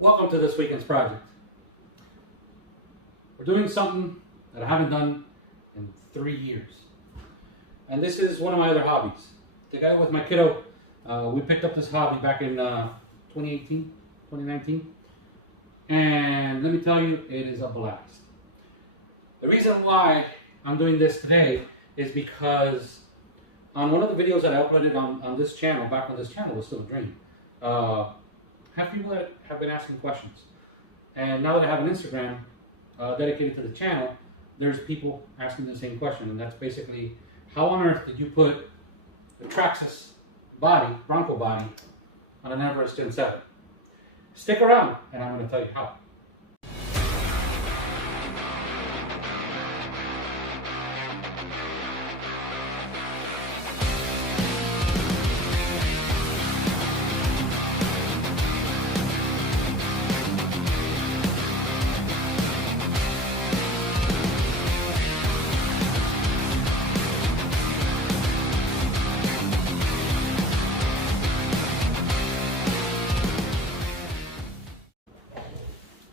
Welcome to this weekend's project. We're doing something that I haven't done in 3 years. And this is one of my other hobbies. Together with my kiddo, we picked up this hobby back in 2018, 2019. And let me tell you, it is a blast. The reason why I'm doing this today is because on one of the videos that I uploaded on this channel, back when this channel was still a dream, have people that have been asking questions. And now that I have an Instagram dedicated to the channel, there's people asking the same question. And that's basically, how on earth did you put the Traxxas Bronco body on an Everest Gen7? Stick around and I'm going to tell you how.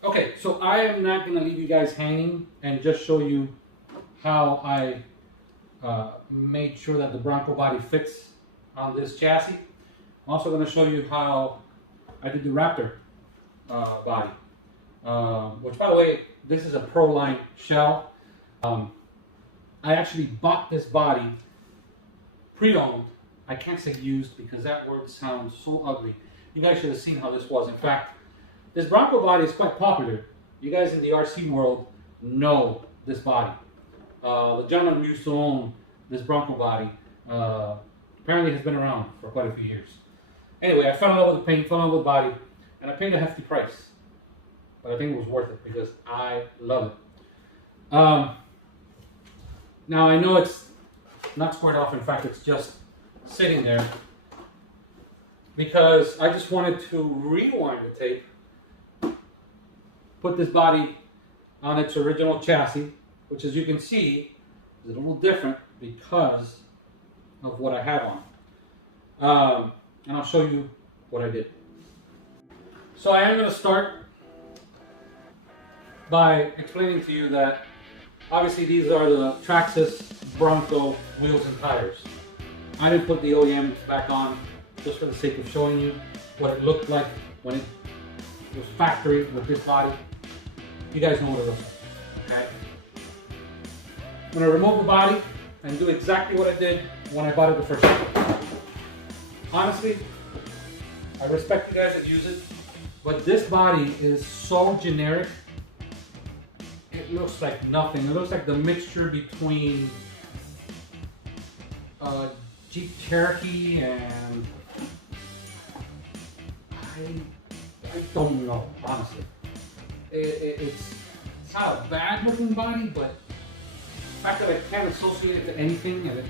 Okay, so I am not going to leave you guys hanging and just show you how I made sure that the Bronco body fits on this chassis. I'm also going to show you how I did the Raptor body, which, by the way, this is a Proline shell. I actually bought this body pre-owned. I can't say used because that word sounds so ugly. You guys should have seen how this was. In fact, this Bronco body is quite popular. You guys in the RC world know this body. The gentleman who used to own this Bronco body apparently has been around for quite a few years. Anyway, I fell in love with the paint, fell in love with the body, and I paid a hefty price. But I think it was worth it because I love it. Now I know it's not squared off. In fact, it's just sitting there because I just wanted to rewind the tape, put this body on its original chassis, which, as you can see, is a little different because of what I have on. And I'll show you what I did. So I am going to start by explaining to you that obviously these are the Traxxas Bronco wheels and tires. I didn't put the OEM back on just for the sake of showing you what it looked like when it was factory with this body. You guys know what it looks like, okay? I'm going to remove the body and do exactly what I did when I bought it the first time. Honestly, I respect you guys that use it, but this body is so generic. It looks like nothing. It looks like the mixture between Jeep Cherokee and I don't know, honestly. It's not a bad looking body, but the fact that I can't associate it to anything, and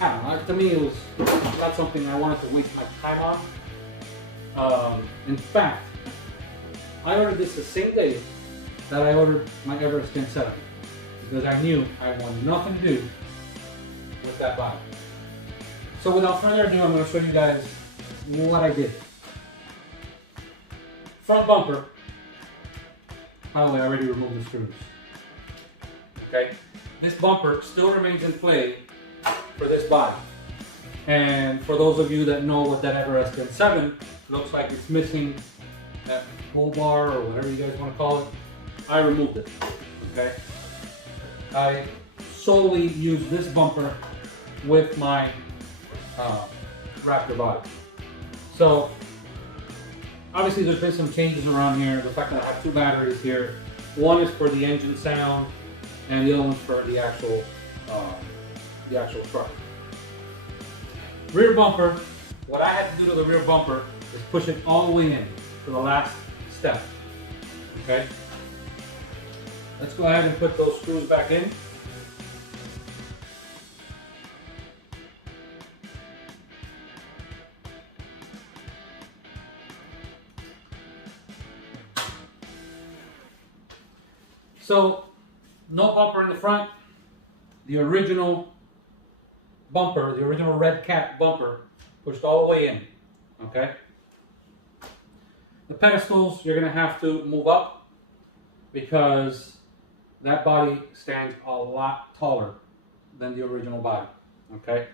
I don't know, to me it was not something I wanted to waste my time on. In fact, I ordered this the same day that I ordered my Everest Gen7 because I knew I wanted nothing to do with that body. So without further ado, I'm going to show you guys what I did. Front bumper. By the way, I already removed the screws. Okay, this bumper still remains in play for this body. And for those of you that know what that Everest Gen7 looks like, it's missing that pull bar or whatever you guys want to call it. I removed it. Okay, I solely use this bumper with my Raptor body. So obviously there's been some changes around here. The fact that I have two batteries here. One is for the engine sound and the other one's for the actual truck. Rear bumper, what I had to do to the rear bumper is push it all the way in to the last step. Okay? Let's go ahead and put those screws back in. So, no bumper in the front. The original bumper, the original Redcat bumper, pushed all the way in. Okay? The pedestals you're gonna have to move up because that body stands a lot taller than the original body, okay?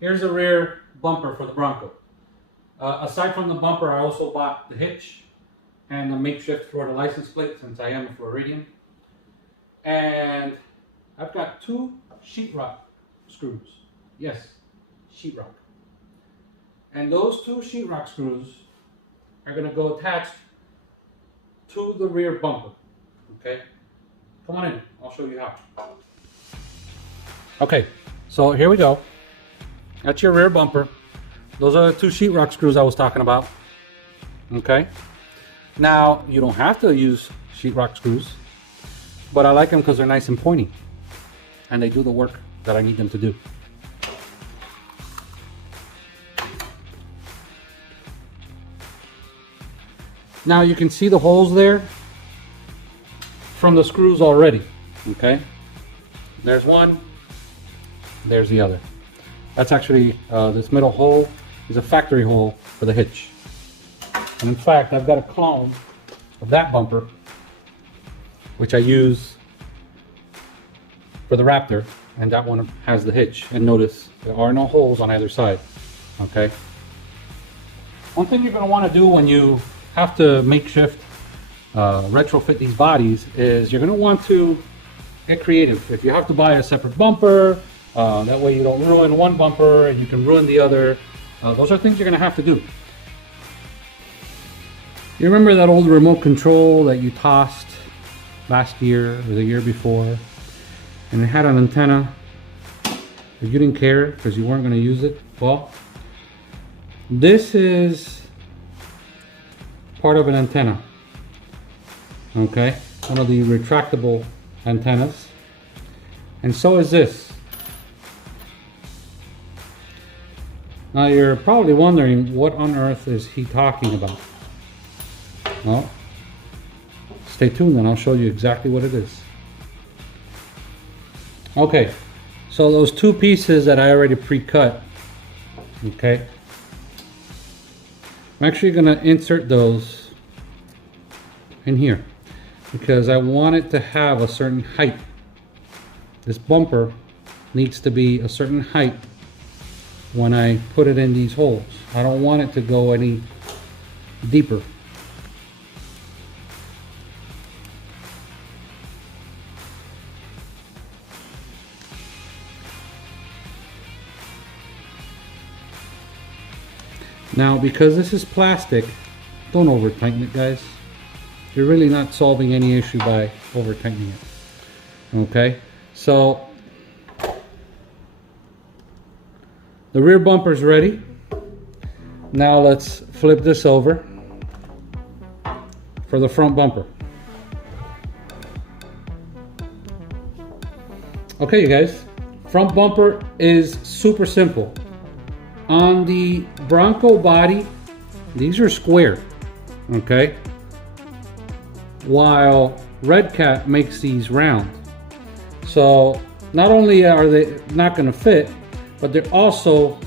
Here's the rear bumper for the Bronco. Aside from the bumper, I also bought the hitch and the makeshift Florida license plate since I am a Floridian. And I've got 2 sheetrock screws. Yes, sheetrock. And those 2 sheetrock screws are going to go attached to the rear bumper. Okay? Come on in, I'll show you how. Okay, so here we go. That's your rear bumper. Those are the 2 sheetrock screws I was talking about. Okay? Now, you don't have to use sheetrock screws, but I like them because they're nice and pointy. And they do the work that I need them to do. Now you can see the holes there from the screws already. Okay? There's one, there's the other. That's actually, this middle hole is a factory hole for the hitch. And in fact, I've got a clone of that bumper, which I use for the Raptor, and that one has the hitch. And notice, there are no holes on either side, okay? One thing you're gonna wanna do when you have to makeshift retrofit these bodies is you're gonna want to get creative. If you have to buy a separate bumper, that way you don't ruin one bumper and you can ruin the other. Those are things you're gonna have to do. You remember that old remote control that you tossed last year or the year before, and it had an antenna, but you didn't care because you weren't gonna use it? Well, this is part of an antenna, okay? One of the retractable antennas. And so is this. Now you're probably wondering, what on earth is he talking about? Well, stay tuned and I'll show you exactly what it is. Okay, so those 2 pieces that I already pre-cut, okay? I'm actually gonna insert those in here because I want it to have a certain height. This bumper needs to be a certain height when I put it in these holes. I don't want it to go any deeper. Now, because this is plastic, don't over tighten it, guys. You're really not solving any issue by over tightening it. Okay, so the rear bumper is ready. Now let's flip this over for the front bumper. Okay, you guys, front bumper is super simple. On the Bronco body, these are square, okay? While Redcat makes these round. So not only are they not gonna fit, but they're also,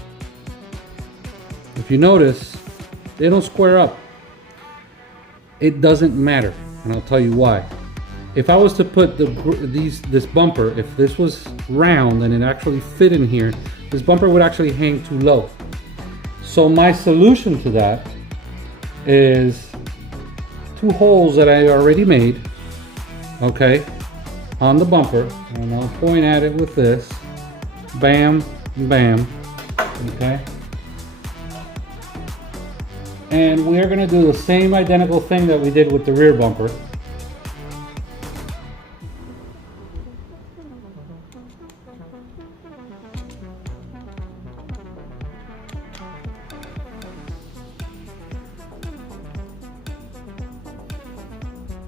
if you notice, they don't square up. It doesn't matter, and I'll tell you why. If I was to put this bumper, if this was round and it actually fit in here, this bumper would actually hang too low. So my solution to that is 2 holes that I already made, okay, on the bumper, and I'll point at it with this, bam, bam, okay. And we're gonna do the same identical thing that we did with the rear bumper.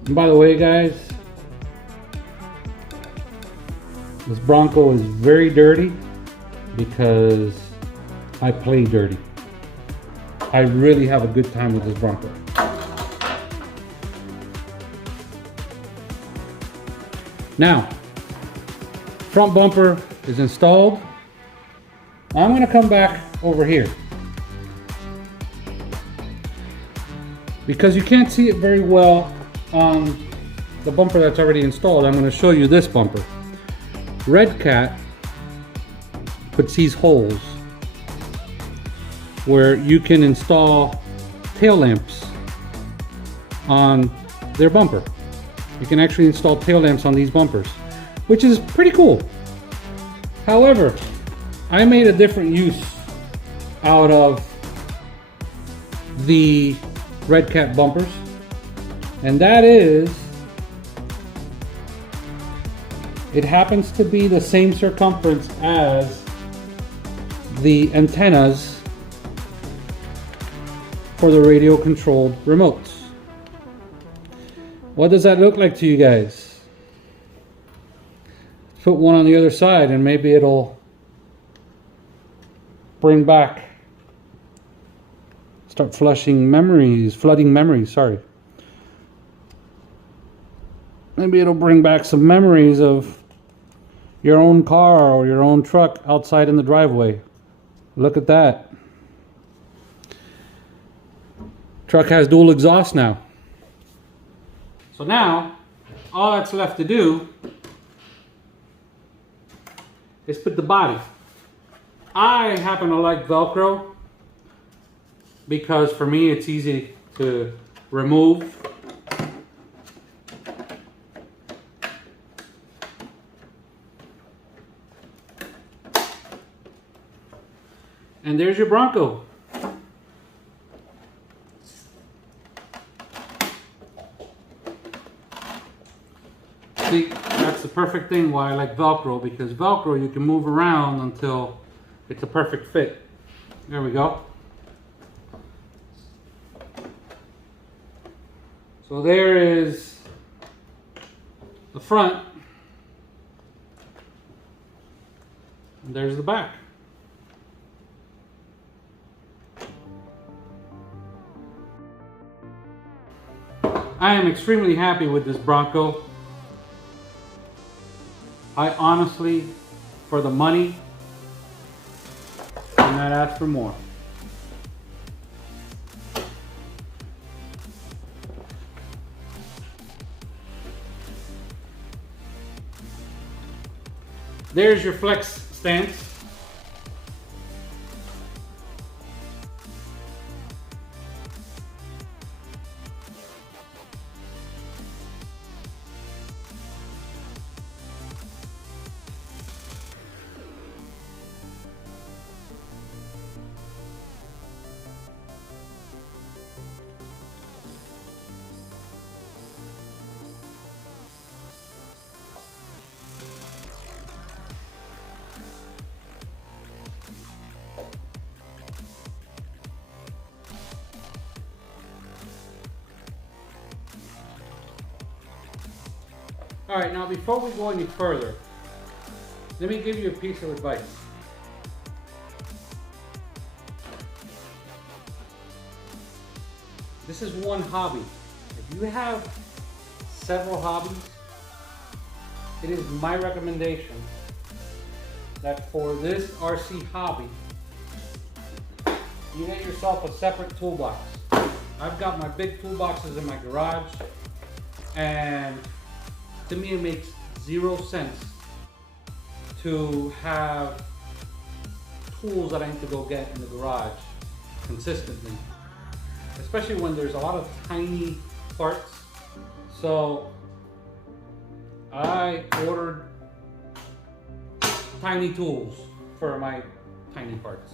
And by the way, guys, this Bronco is very dirty because I play dirty. I really have a good time with this Bronco. Now, front bumper is installed. I'm going to come back over here. Because you can't see it very well on the bumper that's already installed, I'm going to show you this bumper. Redcat puts these holes where you can install tail lamps on their bumper. You can actually install tail lamps on these bumpers, which is pretty cool. However, I made a different use out of the Redcat bumpers, and that is, it happens to be the same circumference as the antennas for the radio controlled remotes. What does that look like to you guys? Put one on the other side and maybe it'll bring back, start flooding memories, sorry. Maybe it'll bring back some memories of your own car or your own truck outside in the driveway. Look at that. Truck has dual exhaust now. So now, all that's left to do is put the body. I happen to like Velcro because for me it's easy to remove. And there's your Bronco. See, that's the perfect thing why I like Velcro, because Velcro you can move around until it's a perfect fit. There we go. So there is the front, and there's the back. I am extremely happy with this Bronco. I honestly, for the money, do not ask for more. There's your flex stance. All right, now before we go any further, let me give you a piece of advice. This is one hobby. If you have several hobbies, it is my recommendation that for this RC hobby, you get yourself a separate toolbox. I've got my big toolboxes in my garage, and to me it makes 0 sense to have tools that I need to go get in the garage consistently, especially when there's a lot of tiny parts. So I ordered tiny tools for my tiny parts.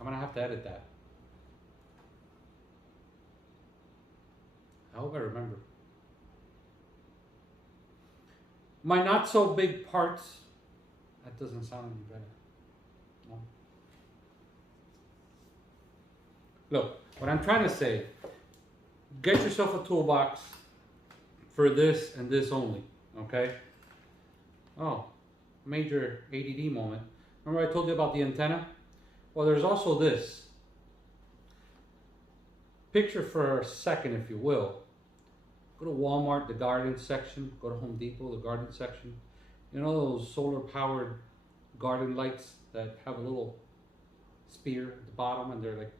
I'm gonna have to edit that. I hope I remember. My not so big parts. That doesn't sound any better. No. Look, what I'm trying to say, get yourself a toolbox for this and this only, okay? Oh, major ADD moment. Remember I told you about the antenna? Well, there's also this. Picture for a second, if you will, Go to Walmart, the garden section. Go to Home Depot, the garden section. You know those solar powered garden lights that have a little spear at the bottom and they're like,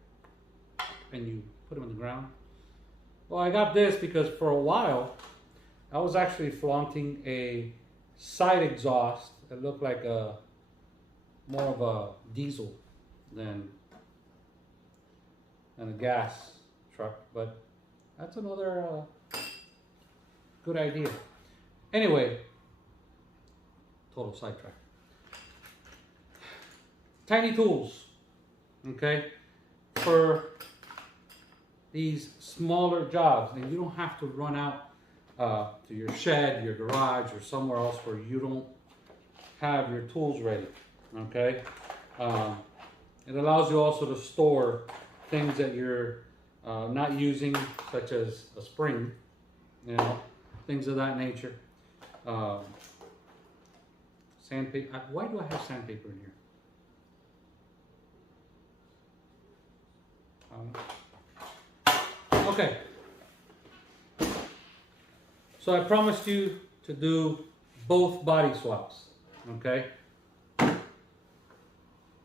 and you put them in the ground? Well, I got this because for a while I was actually flaunting a side exhaust that looked like a more of a diesel than a gas truck, but that's another good idea. Anyway, total sidetrack. Tiny tools, okay, for these smaller jobs, and you don't have to run out to your shed, your garage, or somewhere else where you don't have your tools ready, okay? It allows you also to store things that you're not using, such as a spring, you know, things of that nature. Sandpaper. Why do I have sandpaper in here? Okay. So I promised you to do both body swaps, okay?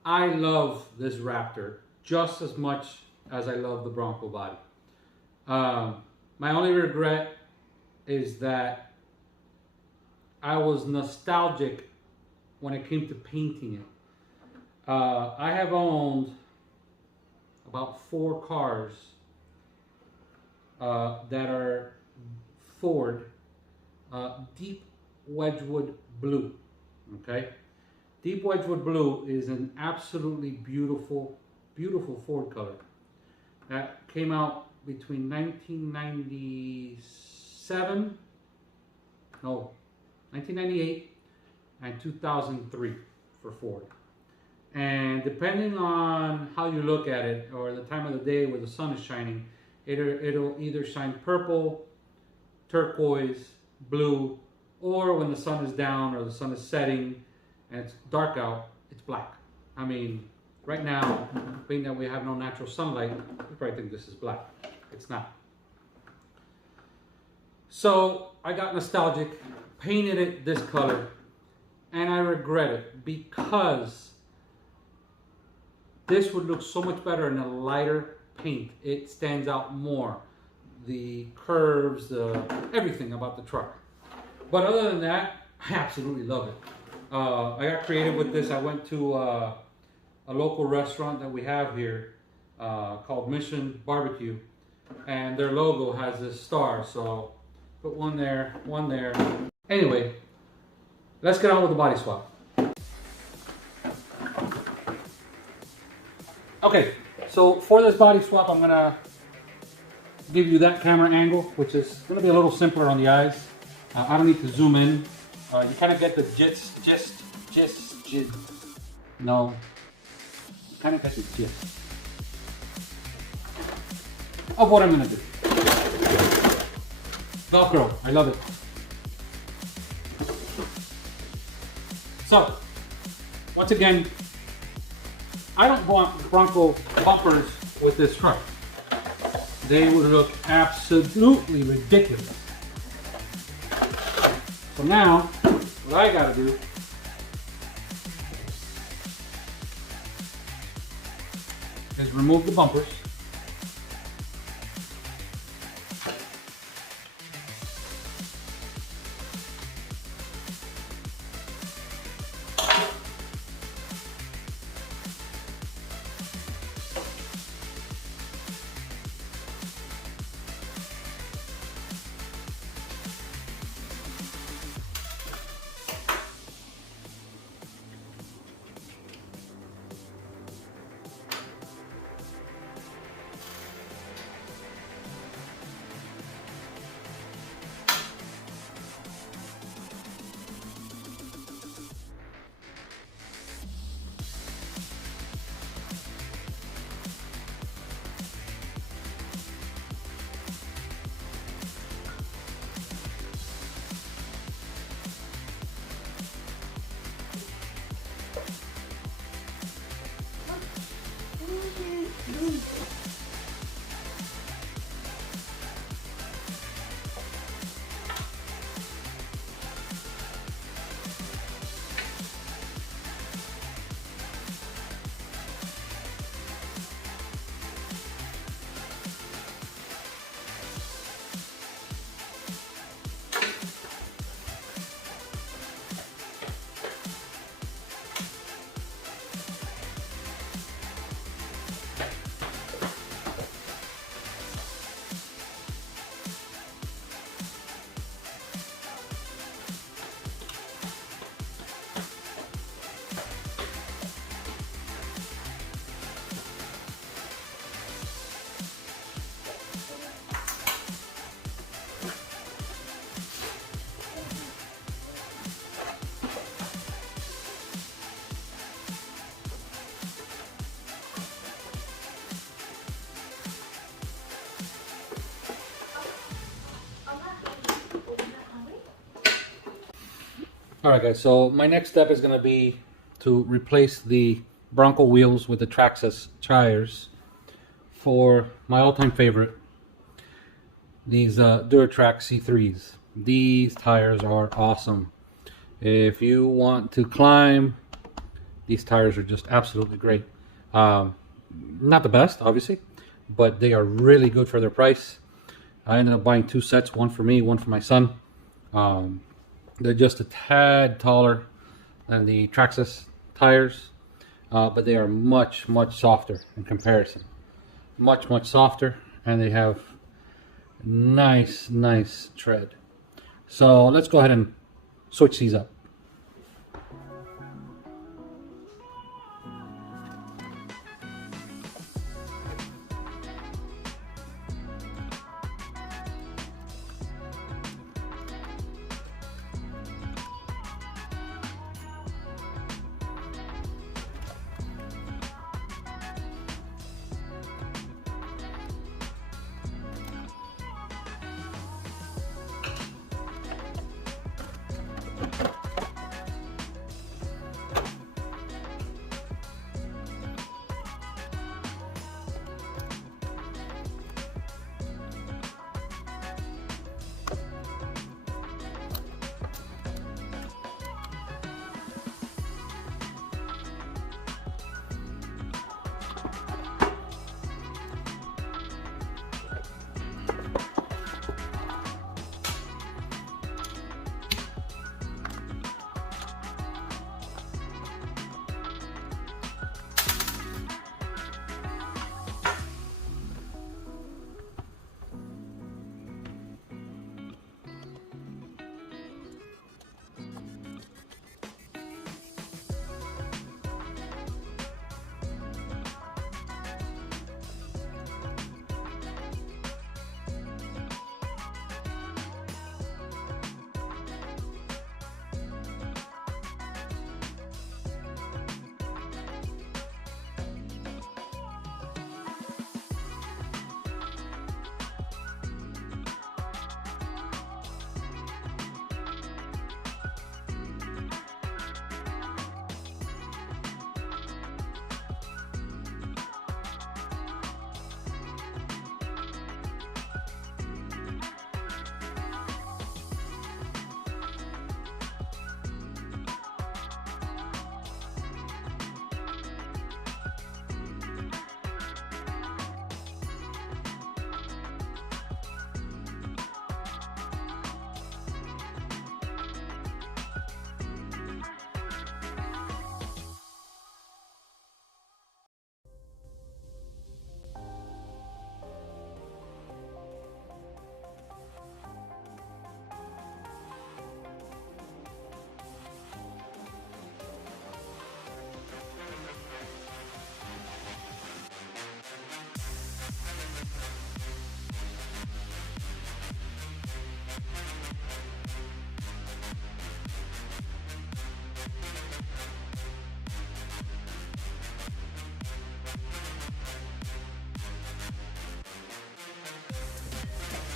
I love this Raptor just as much as I love the Bronco body. My only regret is that I was nostalgic when it came to painting it. I have owned about 4 cars that are Ford deep Wedgwood blue, okay? Deep Wedgwood blue is an absolutely beautiful, beautiful Ford color that came out between 1998 and 2003 for Ford. And depending on how you look at it, or the time of the day where the sun is shining, it'll either shine purple, turquoise, blue, or when the sun is down or the sun is setting and it's dark out, it's black. I mean, right now, being that we have no natural sunlight, you probably think this is black. It's not. So I got nostalgic, painted it this color, and I regret it because this would look so much better in a lighter paint. It stands out more. The curves, everything about the truck. But other than that, I absolutely love it. I got creative with this. I went to a local restaurant that we have here called Mission Barbecue, and their logo has this star. So put one there, one there. Anyway, let's get on with the body swap. Okay, so for this body swap, I'm gonna give you that camera angle, which is gonna be a little simpler on the eyes. I don't need to zoom in. You kind of get the gist. No, you kind of get the gist of what I'm gonna do. Velcro, I love it. So, once again, I don't want Bronco bumpers with this truck. They would look absolutely ridiculous. So now, what I gotta do is remove the bumpers. All right, guys, so my next step is going to be to replace the Bronco wheels with the Traxxas tires for my all-time favorite, these Duratrax C3s. These tires are awesome. If you want to climb, these tires are just absolutely great. Not the best, obviously, but they are really good for their price. I ended up buying 2 sets, one for me, one for my son. They're just a tad taller than the Traxxas tires, but they are much softer in comparison. Much softer, and they have nice tread. So let's go ahead and switch these up.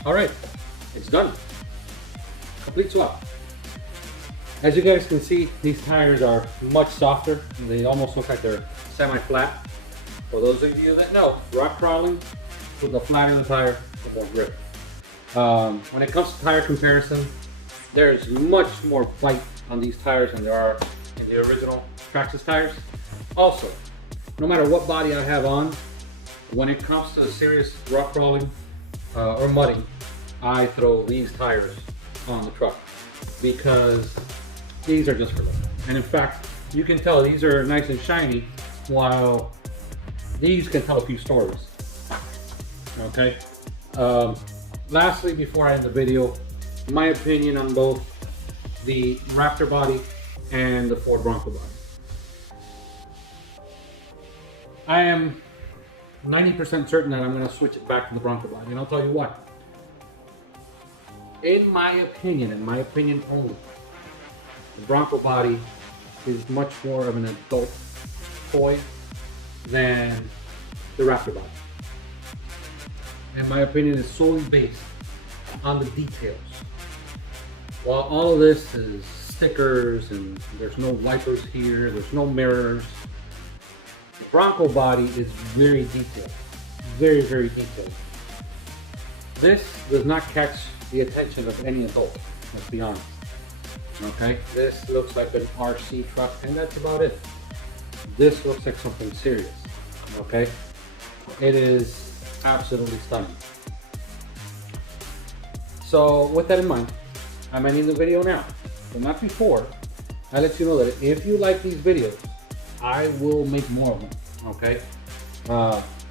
All right, it's done. Complete swap. As you guys can see, these tires are much softer. They almost look like they're semi-flat. For those of you that know, rock crawling, with the flatter the tire, the more grip. When it comes to tire comparison, there's much more bite on these tires than there are in the original Traxxas tires. Also, no matter what body I have on, when it comes to serious rock crawling or mudding, I throw these tires on the truck because these are just for them. And in fact, you can tell these are nice and shiny, while these can tell a few stories. Okay. Lastly, before I end the video, my opinion on both the Raptor body and the Ford Bronco body. I am 90% certain that I'm going to switch it back to the Bronco body, and I'll tell you why. In my opinion only, the Bronco body is much more of an adult toy than the Raptor body. And my opinion is solely based on the details. While all of this is stickers, and there's no wipers here, there's no mirrors. The Bronco body is very detailed, very, very detailed. This does not catch the attention of any adult, let's be honest. Okay, this looks like an RC truck, and that's about it. This looks like something serious. Okay, it is absolutely stunning. So with that in mind, I'm ending the video now, but not before I let you know that if you like these videos, I will make more of them. Okay,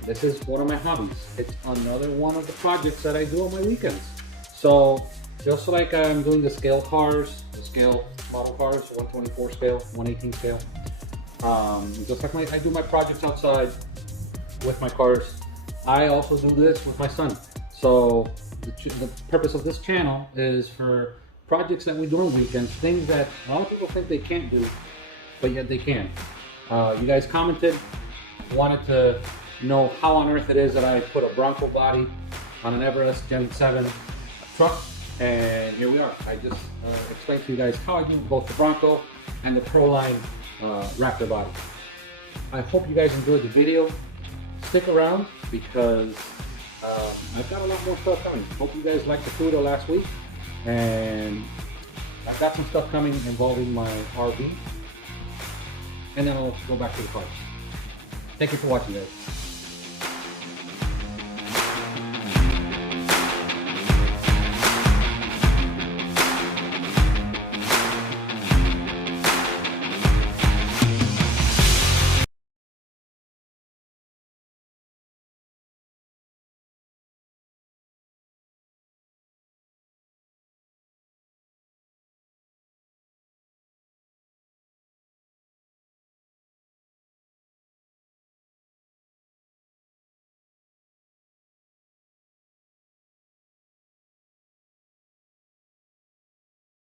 this is one of my hobbies. It's another one of the projects that I do on my weekends. So just like I'm doing the scale cars, the scale model cars, 124 scale, 118 scale, just like I do my projects outside with my cars, I also do this with my son. So the purpose of this channel is for projects that we do on weekends, things that a lot of people think they can't do, but yet they can. You guys commented, wanted to know how on earth it is that I put a Bronco body on an Everest Gen7 truck, and here we are. I just explained to you guys how I do both the Bronco and the Proline Raptor body. I hope you guys enjoyed the video. Stick around because I've got a lot more stuff coming. Hope you guys liked the food of last week, and I've got some stuff coming involving my RV, and then I'll go back to the cars. Thank you for watching, guys.